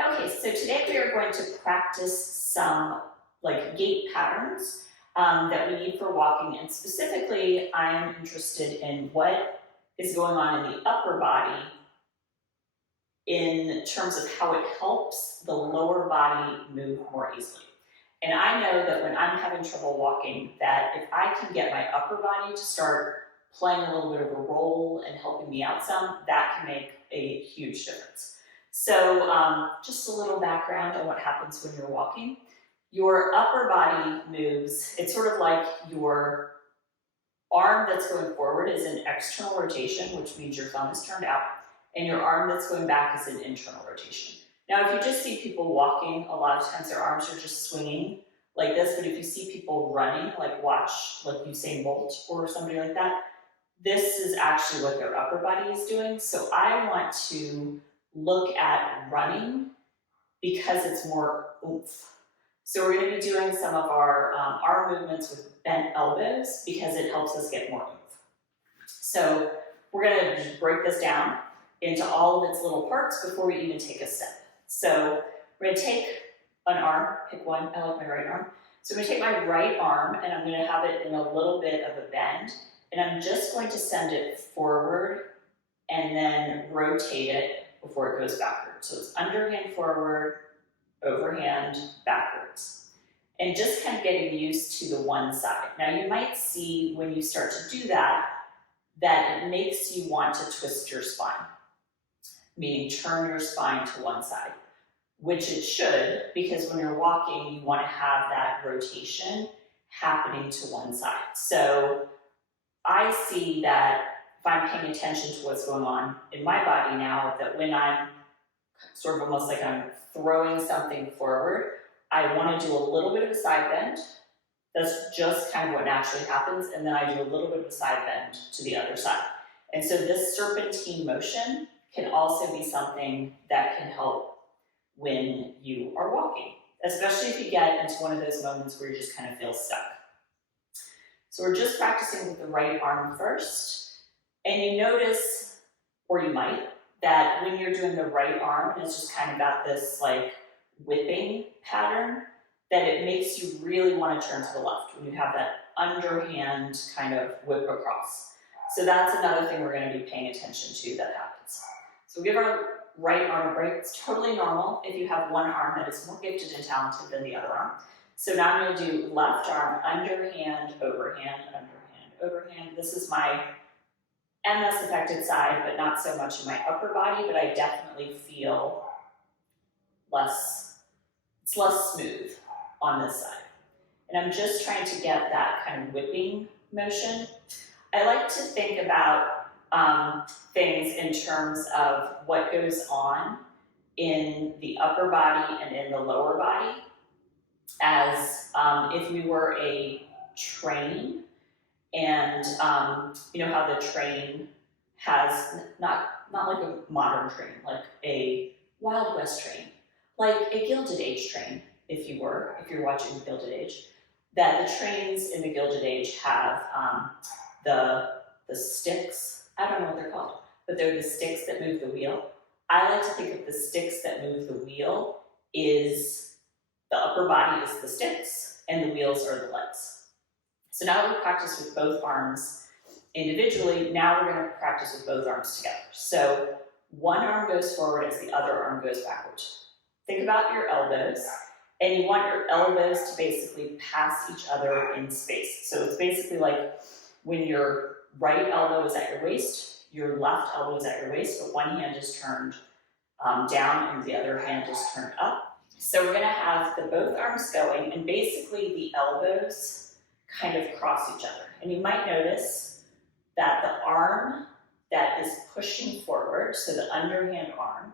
Okay, so today we are going to practice some like gait patterns that we need for walking, and specifically I'm interested in what is going on in the upper body in terms of how it helps the lower body move more easily. And I know that when I'm having trouble walking, that if I can get my upper body to start playing a little bit of a role and helping me out some, that can make a huge difference. So just a little background on what happens when you're walking. Your upper body moves, it's sort of like your arm that's going forward is an external rotation, which means your thumb is turned out, and your arm that's going back is an internal rotation. Now, if you just see people walking, a lot of times their arms are just swinging like this, but if you see people running, like watch like Usain Bolt or somebody like that, this is actually what their upper body is doing. So I want to look at running because it's more oomph. So we're going to be doing some of our arm movements with bent elbows because it helps us get more oomph. So we're going to just break this down into all of its little parts before we even take a step. So we're going to take an arm, pick one, I like my right arm. So I'm going to take my right arm and I'm going to have it in a little bit of a bend, and I'm just going to send it forward and then rotate it before it goes backwards. So it's underhand forward, overhand backwards. And just kind of getting used to the one side. Now you might see when you start to do that, that it makes you want to twist your spine, meaning turn your spine to one side, which it should, because when you're walking, you want to have that rotation happening to one side. So I see that if I'm paying attention to what's going on in my body now, that when I'm sort of almost like I'm throwing something forward, I want to do a little bit of a side bend. That's just kind of what naturally happens. And then I do a little bit of a side bend to the other side. And so this serpentine motion can also be something that can help when you are walking, especially if you get into one of those moments where you just kind of feel stuck. So we're just practicing with the right arm first. And you notice, or you might, that when you're doing the right arm, it's just kind of got this like whipping pattern, that it makes you really want to turn to the left when you have that underhand kind of whip across. So that's another thing we're going to be paying attention to that happens. So give our right arm a break. It's totally normal if you have one arm that is more gifted and talented than the other arm. So now I'm going to do left arm, underhand, overhand, underhand, overhand. This is my MS affected side, but not so much in my upper body, but I definitely feel it's less smooth on this side. And I'm just trying to get that kind of whipping motion. I like to think about things in terms of what goes on in the upper body and in the lower body as if we were a train, and you know how the train has not like a modern train, like a Wild West train, like a Gilded Age train, if you're watching Gilded Age, that the trains in the Gilded Age have the sticks. I don't know what they're called, but they're the sticks that move the wheel. I like to think of the sticks that move the wheel is the upper body is the sticks and the wheels are the legs. So now that we've practiced with both arms individually, now we're going to practice with both arms together. So one arm goes forward as the other arm goes backwards. Think about your elbows, and you want your elbows to basically pass each other in space. So it's basically like when your right elbow is at your waist, your left elbow is at your waist, but one hand is turned down and the other hand is turned up. So we're going to have the both arms going, and basically the elbows kind of cross each other. And you might notice that the arm that is pushing forward, so the underhand arm,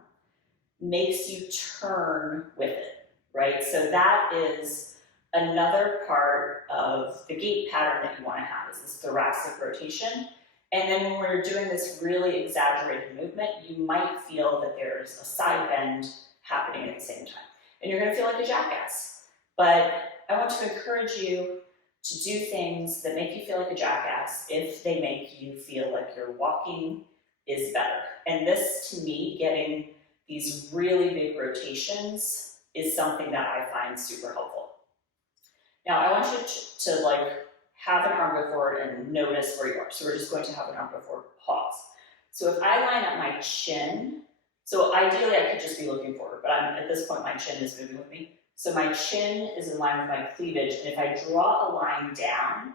makes you turn with it, right? So that is another part of the gait pattern that you want to have, is this thoracic rotation. And then when we're doing this really exaggerated movement, you might feel that there's a side bend happening at the same time. And you're going to feel like a jackass. But I want to encourage you to do things that make you feel like a jackass if they make you feel like your walking is better. And this, to me, getting these really big rotations is something that I find super helpful. Now I want you to like have an arm go forward and notice where you are. So we're just going to have an arm go forward, pause. So if I line up my chin, so ideally I could just be looking forward, but at this point my chin is moving with me. So my chin is in line with my cleavage, and if I draw a line down,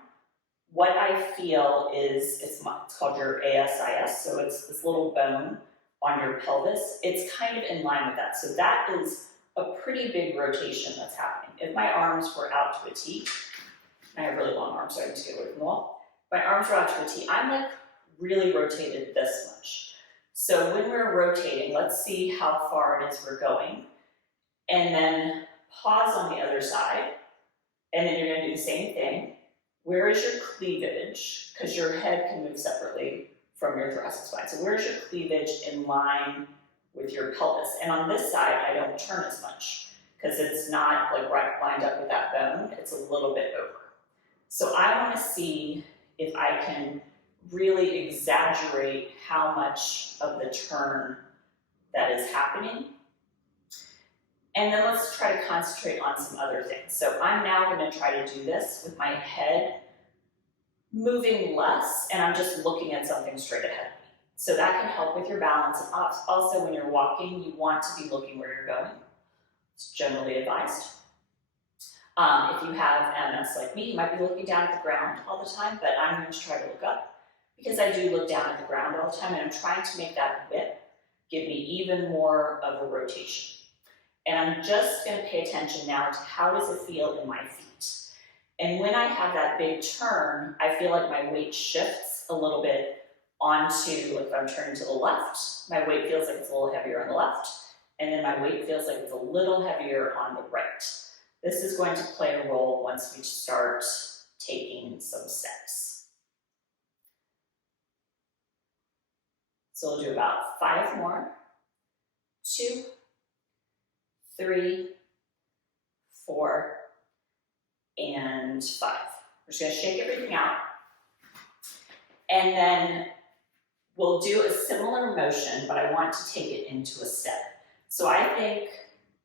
what I feel is, it's called your ASIS, so it's this little bone on your pelvis. It's kind of in line with that. So that is a pretty big rotation that's happening. If my arms were out to a T, and I have really long arms, so I need to get away from the wall. If my arms were out to a T, I'm like really rotated this much. So when we're rotating, let's see how far it is we're going, and then pause on the other side, and then you're going to do the same thing. Where is your cleavage? Because your head can move separately from your thoracic spine. So where's your cleavage in line with your pelvis? And on this side, I don't turn as much because it's not like right lined up with that bone. It's a little bit over. So I want to see if I can really exaggerate how much of the turn that is happening. And then let's try to concentrate on some other things. So I'm now going to try to do this with my head moving less, and I'm just looking at something straight ahead of me. So that can help with your balance. And also when you're walking, you want to be looking where you're going. It's generally advised. If you have MS like me, you might be looking down at the ground all the time, but I'm going to try to look up because I do look down at the ground all the time, and I'm trying to make that whip give me even more of a rotation. And I'm just going to pay attention now to how does it feel in my feet. And when I have that big turn, I feel like my weight shifts a little bit onto, like if I'm turning to the left, my weight feels like it's a little heavier on the left, and then my weight feels like it's a little heavier on the right. This is going to play a role once we start taking some steps. So we'll do about 5 more. 2, 3, 4, and 5. We're just going to shake everything out. And then we'll do a similar motion, but I want to take it into a step. So I think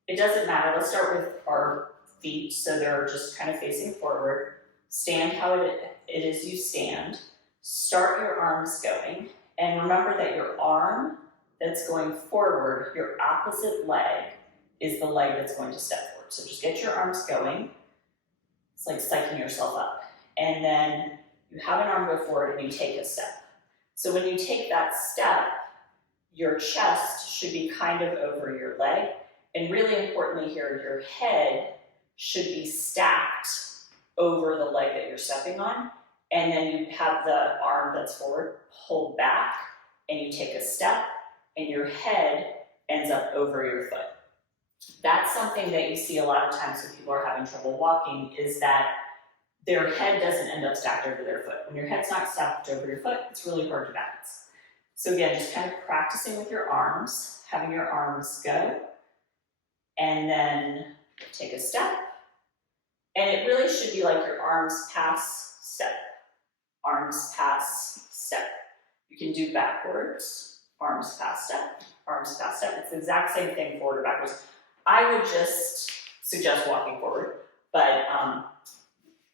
it doesn't matter. Let's start with our feet, so they're just kind of facing forward. Stand how it is you stand. Start your arms going. And remember that your arm that's going forward, your opposite leg, is the leg that's going to step forward. So just get your arms going. It's like psyching yourself up. And then you have an arm go forward and you take a step. So when you take that step, your chest should be kind of over your leg. And really importantly here, your head should be stacked over the leg that you're stepping on. And then you have the arm that's forward pulled back, and you take a step, and your head ends up over your foot. That's something that you see a lot of times when people are having trouble walking, is that their head doesn't end up stacked over their foot. When your head's not stacked over your foot, it's really hard to balance. So again, just kind of practicing with your arms, having your arms go, and then take a step. And it really should be like your arms pass, step, arms pass, step. You can do backwards, arms pass, step, arms pass, step. It's the exact same thing, forward or backwards. I would just suggest walking forward, but I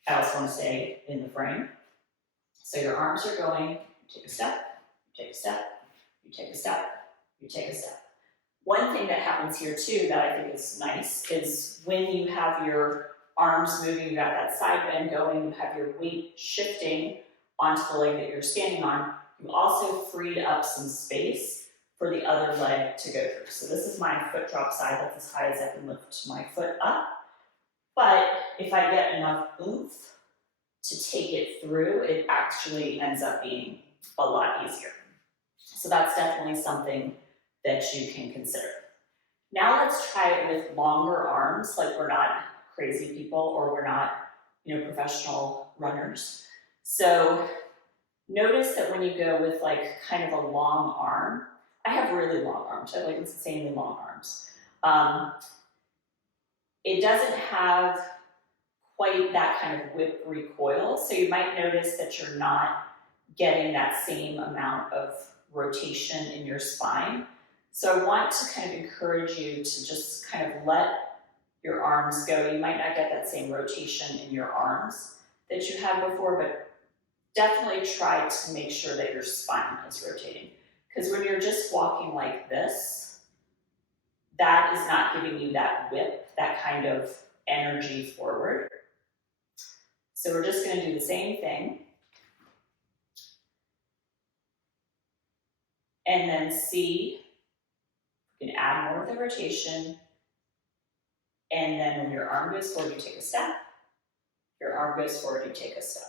also want to stay in the frame. So your arms are going, you take a step, you take a step, you take a step, you take a step. One thing that happens here too that I think is nice is when you have your arms moving, you got that side bend going, you have your weight shifting onto the leg that you're standing on, you also freed up some space for the other leg to go through. So this is my foot drop side, that's as high as I can lift my foot up. But if I get enough oomph to take it through, it actually ends up being a lot easier. So that's definitely something that you can consider. Now let's try it with longer arms, like we're not crazy people or we're not, professional runners. So notice that when you go with like kind of a long arm, I have really long arms, I have like insanely long arms. It doesn't have quite that kind of whip recoil, so you might notice that you're not getting that same amount of rotation in your spine. So I want to kind of encourage you to just kind of let your arms go. You might not get that same rotation in your arms that you had before, but definitely try to make sure that your spine is rotating. Because when you're just walking like this, that is not giving you that whip, that kind of energy forward. So we're just going to do the same thing. And then see, you can add more of the rotation. And then when your arm goes forward, you take a step. Your arm goes forward, you take a step.